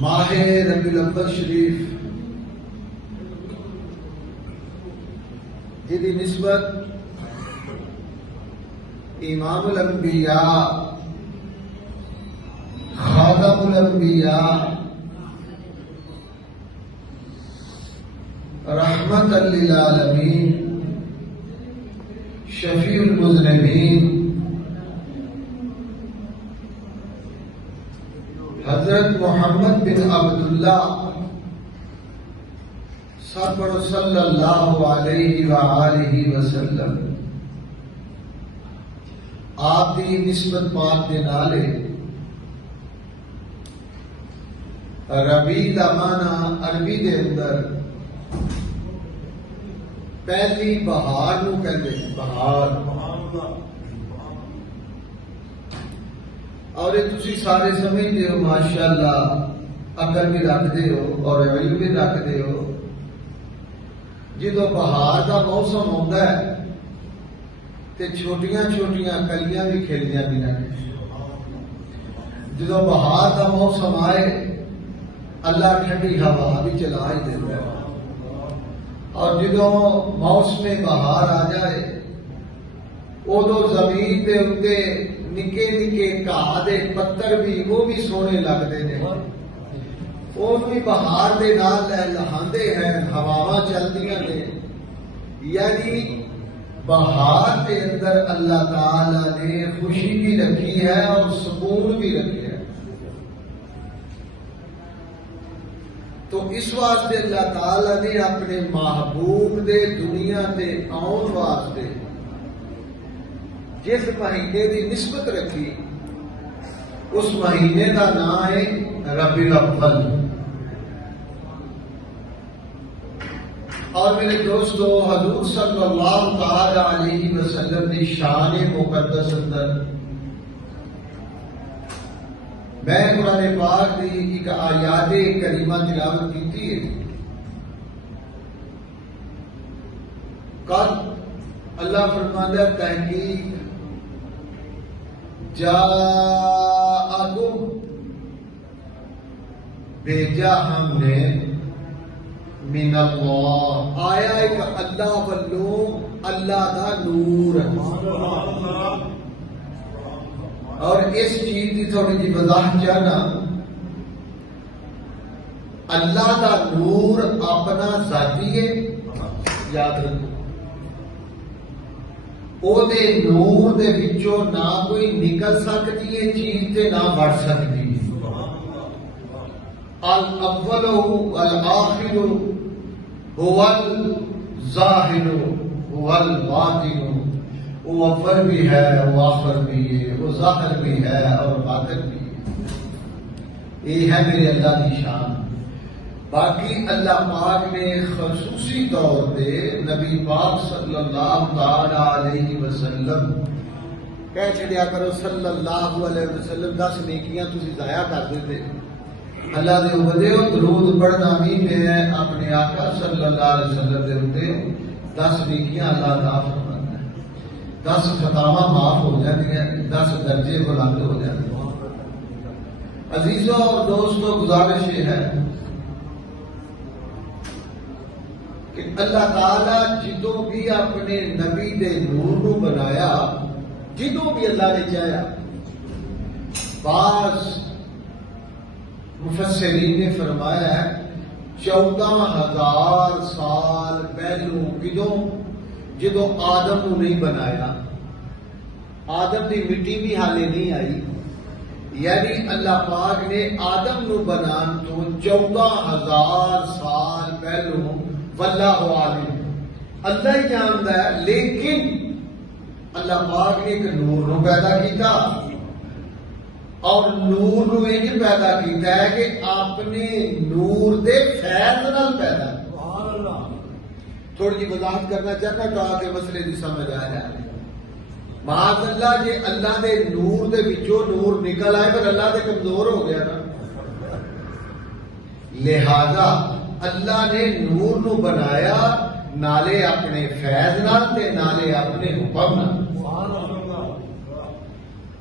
ماہ ربیع الاول شریف جدی نسبت امام الانبیاء خاتم الانبیاء رحمت للعالمین شفیع المذنبین حضرت محمد بن عبداللہ سرور صلی اللہ علیہ وآلہ وسلم آپ کی نسبت پاک دے نالے ربیع دا معنی عربی دے اندر پہلی بہار نو کہتے ہیں، بہار، اور یہ تسی سارے سمجھتے ہو ماشاءاللہ، عقل بھی رکھتے ہو اور علم بھی رکھتے ہو۔ جدو بہار دا موسم ہوتا ہے تے چھوٹیاں چھوٹیاں کلیاں بھی کھیلیاں بھی نہ، جدو بہار دا موسم آئے اللہ ٹھنڈی ہوا بھی چلا ہی دیتا ہے، اور جدو موسم بہار آ جائے ادو زمین دے اتے نکے نکے گھاہ دے پتر بھی وہ بھی سونے لگتے ہیں، وہ بھی بہار دے نال لہاندے ہیں، ہواواں چلدیاں نے، یعنی بہار کے اندر اللہ تعالی نے خوشی بھی رکھی ہے اور سکون بھی رکھی ہے۔ تو اس واسطے اللہ تعالی نے اپنے محبوب دے دنیا تے آن واسطے جس مہینے دی نسبت رکھی اس مہینے کا نام ہے ربیع الاول۔ اور میرے دوستو، حضور صلی اللہ تعالی علیہ وسلم کی شان مقدس اندر میں قرآن پاک کی ایک آیات کریمہ تلاوت کی ہے۔ کل اللہ فرماتا ہے تحقیق جاءکم، بھیجا ہم نے، من اللہ، آیا ایک اللہ والو، اللہ دا نور، اور اس چیز کی تھوڑی جی وضاحت چاہنا، اللہ دا نور اپنا ذاتی ہے، یاد رکھو، او دے نور دے وچوں نہ کوئی نکل سکتی ہے چیز تے نہ بڑھ سکتی ہے۔ الاول والآخر هو الظاہر هو الباطن، وہ اول بھی ہے، وہ آخر بھی ہے، وہ ظاہر بھی ہے اور باطن بھی ہے۔ یہ ہے میرے اللہ کی شان۔ باقی اللہ پاک نے خصوصی طور پہ نبی پاک صلی اللہ تعالی علیہ وسلم کہہ چھڑیا کرو صلی اللہ علیہ وسلم، 10 نیکیاں تسی ضائع کر دیتے، اللہ دے اوپر درود پڑھنا بھی میں اپنے آقا صلی اللہ علیہ وسلم دے اوپر 10 نیکیاں اللہ عطا فرماتا ہے، 10 خطاواں معاف ہو جاتی ہیں، 10 درجے بلند ہو جاتے ہیں۔ عزیزوں اور دوستوں، گزارش یہ ہے کہ اللہ تعالی جدوں بھی اپنے نبی دے نور نو بنایا، جدوں بھی اللہ نے چاہیا، بعض مفسرین نے فرمایا ہے 14,000 سال پہلو جدو آدم نو نہیں بنایا، آدم دی مٹی بھی حالے نہیں آئی، یعنی اللہ پاک نے آدم نو بنان تو 14,000 سال پہلو، واللہ عالم، اللہ ہی جانتا ہے، لیکن اللہ پاک نے ایک نور نو پیدا کیتا، اور نور نو انج پیدا کیتا ہے کہ اپنے نور دے فیض نال پیدا۔ تھوڑی جی وضاحت کرنا چاہتا تاکہ مسئلے کی سمجھ آ جائے۔ معاذ اللہ جی اللہ دے نور دے وچوں نور نکل آئے پر اللہ دے کمزور ہو گیا نا، لہذا اللہ نے نور نو بنایا نالے اپنے فیض نال تے نالے اپنے حکم نال۔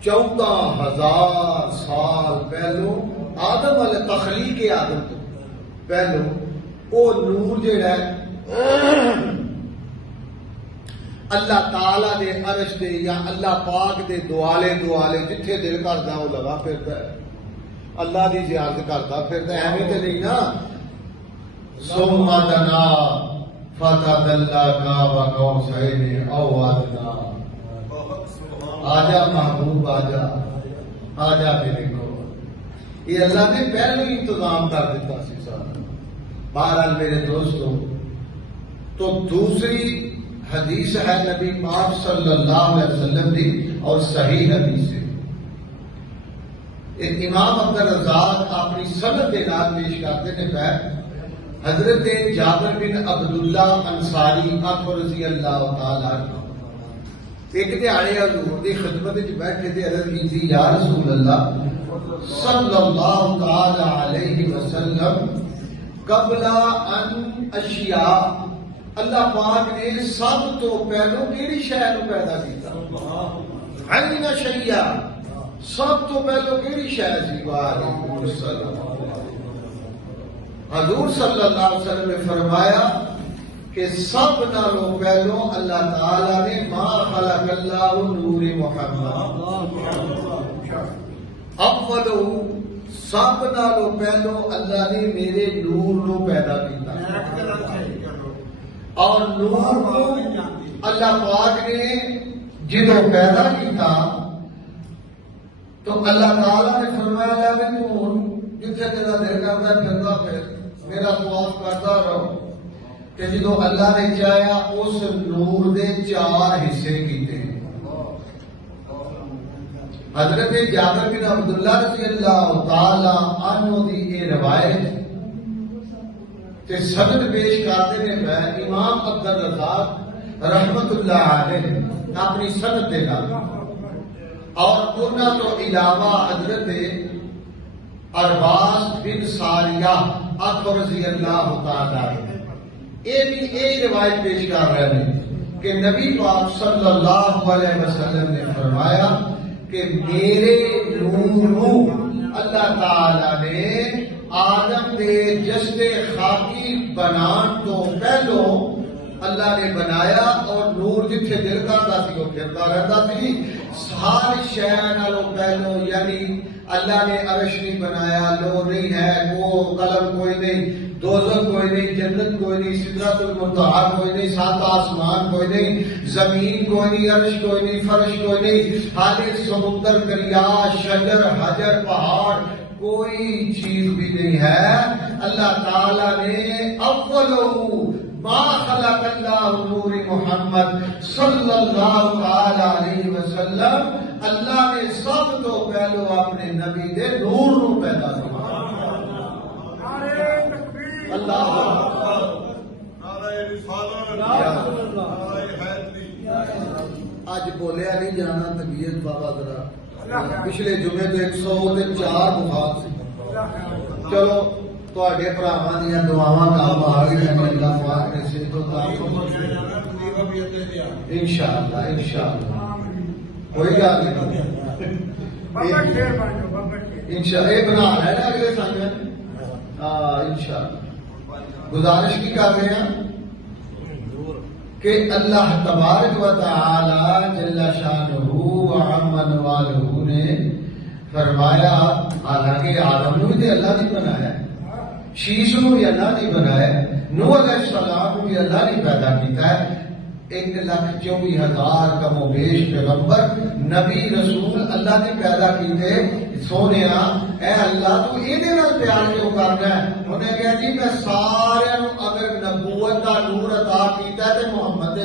14,000 سال پہلو آدم والے تخلیق آدم تو پہلو وہ نور جڑا ہے اللہ تعالی دے عرش دے یا اللہ پاک دے دوالے دوالے جتھے دل کردا وہ لگا پھردا ہے، اللہ دی زیارت کرتا پھردا ہے، ایویں تے نہیں نا۔ ثم دنا فتدلى قاب قوسين او ادنى، آجا محبوب آجا میرے کو، یہ اللہ نے پہلے ہی انتظام کر دیتا سی سارا۔ بہرحال میرے دوستو، تو دوسری حدیث ہے نبی پاک صلی اللہ علیہ وسلم کی اور صحیح حدیث ہے، ایک امام عبدالرزاق اپنی سند کے نام پیش کرتے ہیں پہ حضرت جابر بن عبداللہ انصاری آپ رضی اللہ تعالیٰ عنہ ایک دیہڑے حضور دی خدمت وچ بیٹھے تے عرض کیتی یا رسول اللہ صلی اللہ تعالی علیہ وسلم قبل ان اشیاء، اللہ پاک نے سب تو پہلو کیڑی شے نو پیدا کیتا؟ عین شیء، سب تو پہلو کیڑی شے سی؟ حضور صلی اللہ علیہ وسلم نے فرمایا کہ سب نالوں پہلو اللہ تعالیٰ نے ما خلق اللہ نور محمد، اولو سب نالوں پہلو اللہ نے میرے نور نو پیدا کیتا، اور نور کو اللہ پاک نے جدو پیدا کیتا تو اللہ تعالیٰ نے فرمایا کہ تو جتھے تیرا دل کرتا ہے پھردا پھر میرا طواف کرتا رہو، کہ جدو اللہ نے چاہیا اس نور دے 4 حصے کیتے۔ حضرت جابر بن عبداللہ رضی اللہ تعالی عنہ دی یہ روایت تے سند پیش کرتے ہیں میں امام عبدالرزاق رحمت اللہ علیہ اپنی سند دے نال، اور انہاں تو علاوہ حضرت ارباز بن ساریہ آپ رضی اللہ تعالی یہ بھی ایک روایت پیش کر رہے ہیں کہ نبی پاک صلی اللہ علیہ وسلم نے فرمایا کہ میرے نور اللہ تعالی نے آدم دے جسد خاکی بنان تو پہلو اللہ نے بنایا، اور نور جتھے دل کرتا سی وہ پھرتا رہتا سی۔ ہر شے نالوں پہلو یعنی اللہ نے عرش نہیں بنایا، لو نہیں ہے، وہ قلم کوئی نہیں، دوزخ کوئی نہیں، جنت کوئی نہیں، سدرۃ المنتہا کوئی نہیں، 7 آسمان کوئی نہیں، زمین کوئی نہیں، عرش کوئی نہیں، فرش کوئی نہیں، خالی سمندر، دریا، شجر، حجر، پہاڑ، کوئی چیز بھی نہیں ہے۔ اللہ تعالیٰ نے اولو ما خلق اللہ نور محمد صلی اللہ علیہ وسلم، اللہ نے سب تو پہلو اپنے نبی دے نور نو پیدا کیا۔ اللہ آج بولیا نہیں جانا طبیعت بابا ذرا پچھلے جمعے تو 104 بخار سے، چلو تواڈے بھراواں دیاں دعاواں کام آ گئیاں نے، اللہ پاک نے صحت و انشاءاللہ انشاءاللہ کوئی گل نہیں، انشاءاللہ یہ بنا رہے ہیں اگلے سال انشاءاللہ۔ گزارش کی کر رہے ہیں کہ اللہ تبارک و تعالی جل شانہ و عم نوالہ نے فرمایا، حالانکہ آدم نو بھی اللہ نے بنایا، شیش نو بھی اللہ نے بنایا، نوح علیہ السلام بھی اللہ نے پیدا کیتا ہے، 1,24,000 کم و بیش پیغمبر نبی رسول اللہ نے پیدا کیتے۔ سونیا اے اللہ تو یہ پیار کیوں کرنا ہے؟ انہیں کہا جی میں سارے اگر نبوت کا نور عطا کیتا ہے تو محمد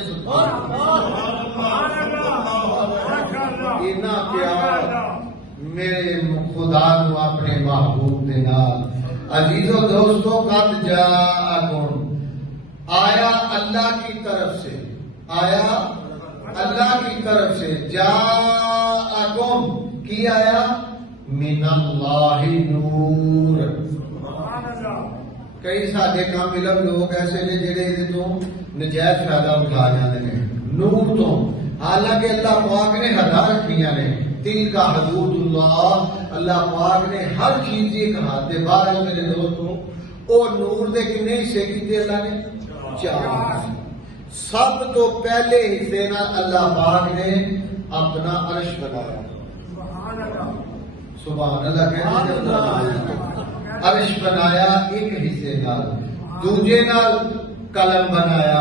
اتنا پیار میرے خدا نو اپنے محبوب دے نال۔ عزیزو دوستو قد جاءکم، آیا اللہ کی طرف سے، آیا اللہ کی طرف سے، جاءکم کی آیا من اللہ نور۔ کئی سادے کام علم لوگ ایسے نے جڑے یہ تو نجائز فائدہ اٹھا جاتے ہیں نور تو، حالانکہ اللہ پاک نے ہدا رکھیاں نے تلک حدود اللہ، اللہ پاک نے ہر چیز یہ کہا دے بارے میرے دوستوں او نور دے کنے حصے کیتے اللہ نے؟ چار۔ سب تو پہلے حصے نال اللہ پاک نے اپنا عرش بنایا، سبحان اللہ کہتے ہیں، عرش بنایا ایک حصے نال، دوجے نال قلم بنایا،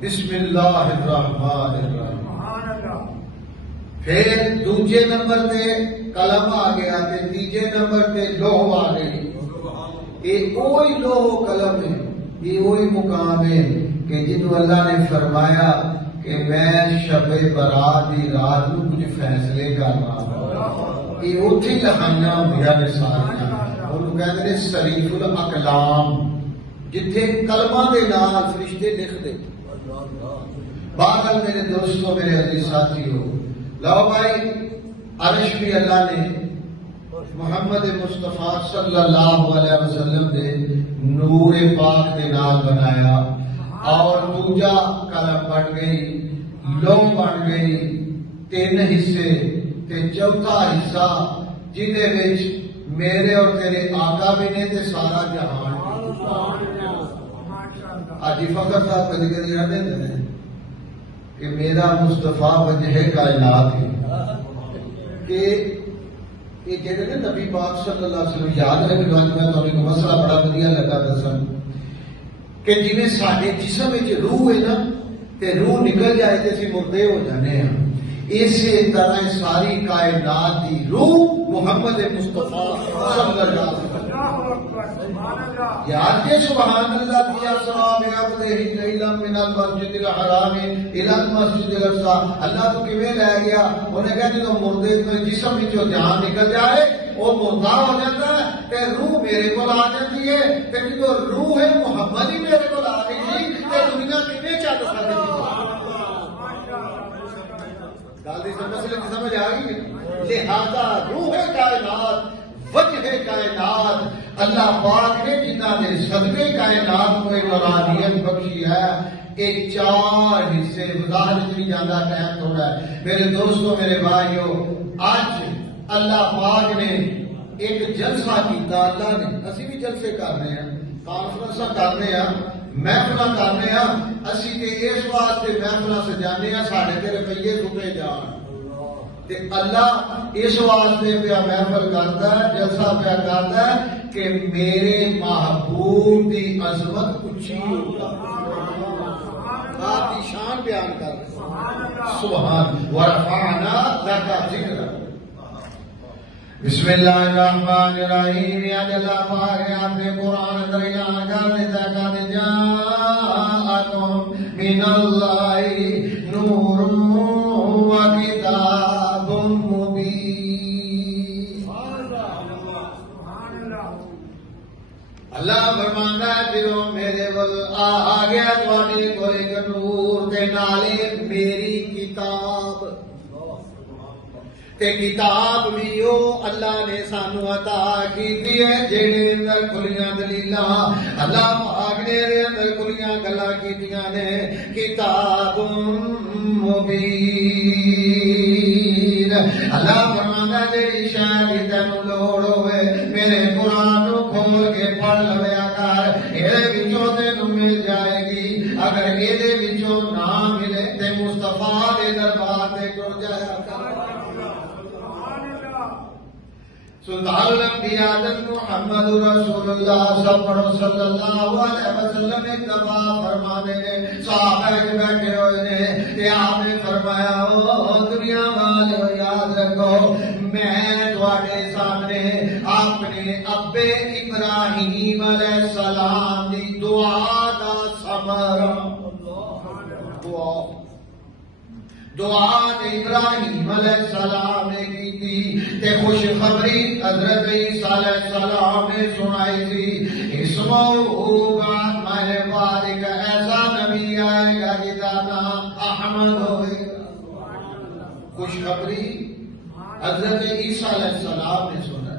بسم اللہ الرحمن الرحیم، پھر دوجے نمبر تے قلم آ گیا تے تیجے نمبر تے لوح آ گئی۔ یہ وہی لوح قلم ہے، یہ وہی مقام ہے کہ جنہوں اللہ نے فرمایا کہ میں شب برات دی رات نو کچھ فیصلے کر رہا ہوں، یہ اتھی لکھائیاں ہوندیاں نے ساریاں، انہوں کہتے ہیں سریف الاقلام، جتھے کلمہ دے نال فرشتے لکھ دے۔ بہرحال میرے دوستوں، میرے عزیز ساتھیو، لو بھائی عرش بھی اللہ نے محمد مصطفیٰ صلی اللہ علیہ وسلم دے نور پاک دے نال بنایا، اور دوجا قلم بن گئی، لوح بن گئی، تین حصے تے چوتھا حصہ جہدے وچ میرے اور تیرے آقا بھی نے تے سارا جہان۔ آج فخر صاحب کدی کدی کہتے ہیں کہ میرا مصطفیٰ وجہ کائنات ہے، کہ یہ کہتے ہیں نبی پاک صلی اللہ علیہ وسلم یاد رکھو، میں تمہیں کو مسئلہ بڑا ودیا لگا دسن کہ جویں ساڈے جسم وچ روح ہے نا تے روح نکل جائے تے اسی مردے ہو جانے ہیں، اسی طرح ساری کائنات دی روح محمد مصطفیٰ صلی اللہ علیہ وسلم۔ یاد کے سبحان اللہ کیا سلام عبدہ لیلا من المسجد الحرام الى المسجد الاقصی، اللہ تو کیویں لے گیا؟ انہیں کہا جدو مردے کو جسم وچوں جان نکل جائے وہ مردہ ہو جاتا ہے تے روح میرے کو آ جاتی ہے، تے جدو روح محمد ہی میرے کو آ گئی تھی تے دنیا کیویں چل سکتی ہے؟ مسئلے کی سمجھ آ گئی؟ لہذا روح کائنات، وجہ کائنات، اللہ پاک نے جنہ نے صدقے کائنات کو نورانیت بخشی ہے، ایک چار حصے وضاحت نہیں جانا، ٹائم تھوڑا ہے میرے دوستوں، میرے بھائیوں، آج اللہ پاک نے ایک جلسہ کیتا، اللہ نے، اسی بھی جلسے کر رہے ہیں، کانفرنساں کر رہے ہیں، محفل کر رہے ہیں، اسی تے اس واسطے محفل سجانے ہیں ساڈے تے روپیے سٹے جان، تے اللہ اس واسطے پیا محفل کرتا ہے، جلسہ پیا کرتا ہے کہ میرے محبوب دی عظمت اونچی ہو، آپ کی شان بیان کر رہے، سبحان ورفعنا لک ذکرک۔ بسم اللہ الرحمن الرحیم، یا اللہ پاک نے اپنے قرآن اندر اعلان کر دیتا کہ جاءکم من اللہ نور و کتاب مبین۔ اللہ فرماتا ہے جو میرے ول آ گیا تواڈے کول ایک نور تے نالے میری کتاب، تے کتاب بھی او اللہ نے سانو عطا کیتی ہے جہڑے اندر کھلیاں دلیلاں اللہ پاک نے دے اندر کھلیاں گلاں کیتیاں نے، کتاب مبین۔ اللہ فرماتا ہے جہڑی شے دی تینوں لوڑ ہوئے میرے قرآن نو کھول کے پڑھ لویا کر، اے وچوں تینوں مل جائے گی، اگر اے دے وچوں نہ ملے تے مصطفیٰ دے دربار تے ٹر جایا کر۔ سلطان الانبیاء محمد رسول اللہ صلی اللہ علیہ وسلم ایک دفعہ فرمانے نے، صحابہ کے بیٹھے ہوئے نے، کہ آپ نے فرمایا او دنیا والے یاد رکھو میں تواڈے سامنے اپنے ابے ابراہیم علیہ السلام دی دعا دا ثمر، دعا ابراہیم علیہ السلام نے کی تھی تے خوشخبری حضرت عیسیٰ علیہ السلام نے سنائی تھی، اسمعوا بعد میرے بعد ایک ایسا نبی آئے گا جس کا نام احمد ہوئے گا۔ خوشخبری حضرت عیسیٰ علیہ السلام نے سنا،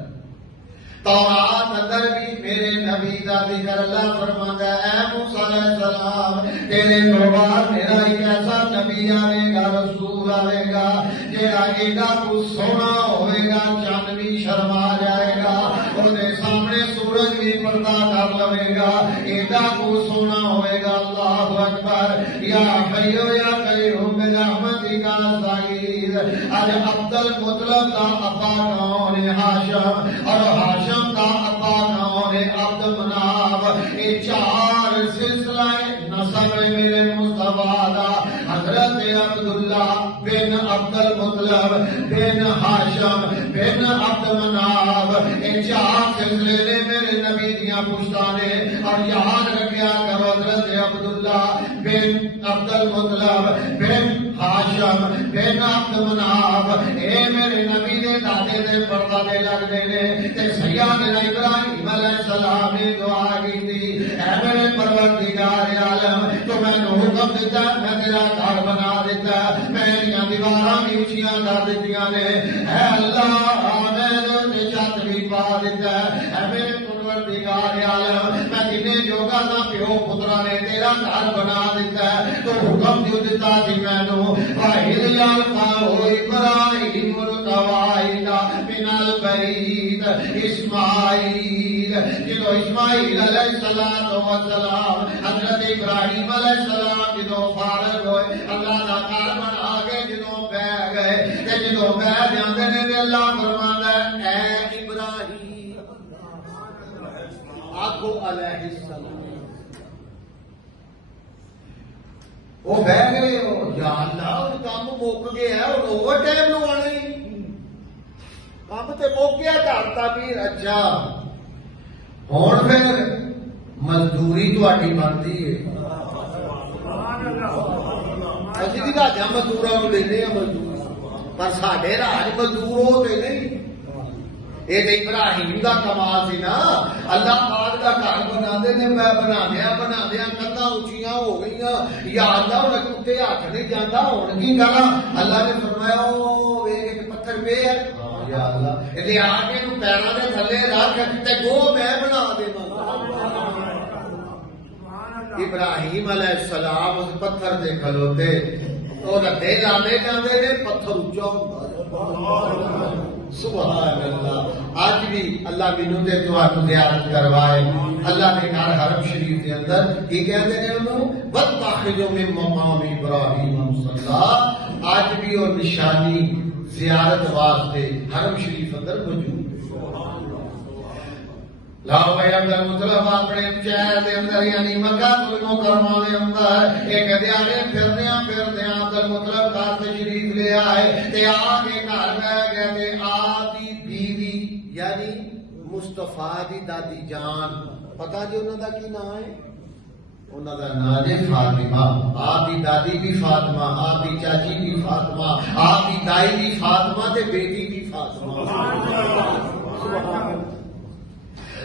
تورات اندر بھی میرے نبی دا ذکر اللہ فرماتا ہے اے موسیٰ علیہ السلام تیرے تو بعد میرا ایک ایسا نبی آئے گا رسول آئے گا جیڑا ایڈا کو سونا ہوئے گا چاند بھی شرما جائے گا اور دے سامنے سورج بھی پردہ کر لوے گا ایڈا کو سونا ہوئے گا اللہ اکبر یا حیو یا قیوم برحمتک استغیث اج عبد المطلب دا ابا کون ہے ہاشم اور ہاشم دا ابا کون ہے عبد مناف یہ چار سلسلہ نسب میرے مصطفیٰ دا حضرت عبداللہ بن عبد المطلب بن ہاشم بن عبد مناف یہ چار سلسلے میرے نبی دیاں پشتانے اور یاد رکھیا کرو حضرت عبداللہ بن عبد المطلب بن ہاشم بن عبد مناف اے میرے نبی دے دادے دے پردہ دے لگ دے نے تے سیدنا ابراہیم علیہ السلام نے دعا کی تھی اے میرے پروردگار عالم تو میں نے حکم دیتا میں تیرا گھر بنا دیتا میریاں دیواراں بھی اونچیاں کر دتیاں نے اے اللہ میں تے چھت بھی پا دیتا اے میرے پروردگار عالم میں کنے جوگا دا پیو پترا نے تیرا گھر بنا دیتا تو حکم جو دیتا تھی میں نو وَإِذْ يَرْفَعُ إِبْرَاهِيمُ الْقَوَاعِدَ مِنَ الْبَيْتِ اسماعیل جدو اسماعیل علیہ السلام حضرت ابراہیم علیہ السلام جدو فارغ ہوئے اللہ دا گھر بنا کے جدو بہ گئے تے جدو بہ جاندے نے تے اللہ فرماندا ہے اے ابراہیم آخو علیہ السلام وہ بہ گئے یا اللہ کام مک گیا اور اوور ٹائم لوانا ہی کام تے مک گیا گھر تعمیر اچھا ہوں پھر مزدوری تہاڈی بنتی ہے اسی بھی راجا مزدوراں نوں دیندے ہیں مزدور پر ساڈے راج مزدور ہو تے نہیں یہ تے ابراہیم دا کمال سی نا اللہ پاک دا گھر بناندے نے میں بناندیاں کنਧਾਂ اونچیاں ہو گئیاں یا اللہ ہن کتے ہاتھ نہیں جاندا ہن کی کراں اللہ نے فرمایا او ویکھ پتھر پے ہے یا اللہ اے آ کے نوں پیراں دے تھلے رکھ تے گو میں بنا دیواں ابراہیم علیہ السلام اس پتھر دے کھلوتے تو رتے جاندے جاندے نے پتھر اونچا ہوندا سبحان اللہ آج بھی اللہ مینوں تے تہاڈوں زیارت کروائے اللہ کے گھر حرم شریف دے اندر یہ کہتے ہیں انہوں وَاتَّخِذُوا مِن مَقَامِ إِبْرَاهِيمَ مُصَلًّى آج بھی اور نشانی زیارت واسطے حرم شریف اندر موجود لاؤ بھائی عبد المطلب اپنے شہر دے اندر یعنی مکہ المکرمہ دے اندر ایک دیاڑے پھردیاں عبد المطلب گھر تشریف لے آئے تے آ کے گھر بیٹھ گئے تے آپ دی بیوی یعنی مصطفیٰ دی دادی جان پتہ جی انہاں دا کی نام ہے انہاں دا نام ہے فاطمہ آپ دی دادی بھی فاطمہ آپ دی چاچی بھی فاطمہ آپ دی دائی بھی فاطمہ تے بیٹی بھی فاطمہ سبحان اللہ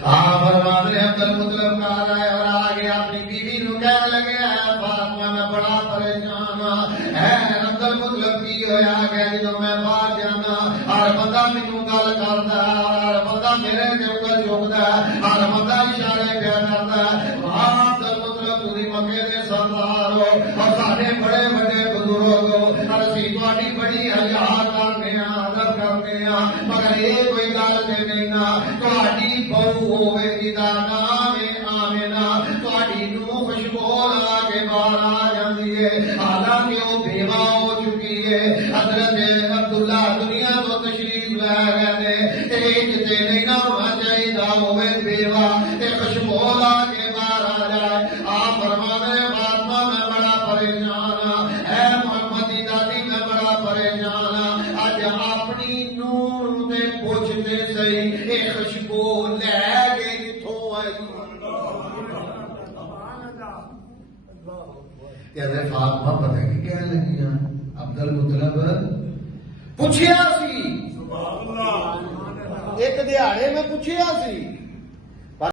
آپ فرماتے ہیں عبد المطلب کہا رہا ہے اور آگے اپنی بیوی نو کہنے لگے ہے فاطمہ میں بڑا پریشان ہوں ہے عبد المطلب کی ہویا کہ جدو میں باہر جانا ہر بندہ مینوں گل کردا ہے ہر بندہ میرے تے انگل چکدا ہے ہر بندہ اشارے پیا کردا ہے عبد المطلب تسی مکے دے سردار ہو اور ساڈے بڑے بڑے بزرگ ہو اسی تہاڈی بڑی حیا کرنے ہاں ادب کرنے ہاں مگر یہ کوئی گل تے نہیں نا تہاڈی بہو ہوئے جدا نام آمینہ تہاڈی نو خوشبو لا کے باہر آ جاندی ہے حالانکہ وہ بیوہ ہو چکی ہے حضرت عبداللہ دنیا تو تشریف لے گئے تے تے نہیں نہ ہونا چاہیے ہوئے بیوہ تے خوشبو لا کے باہر آ جائے آپ فرمانے فاطمہ میں بڑا پریشان ہوں اے محمد دی دادی میں بڑا پریشان ہوں اج اپنی نور تے پوچھتے صحیح اے خوشبو لے فاطمہ پتہ کی کہنے لگی عبد المطلب پوچھیا سی ایک دیہڑے میں پوچھیا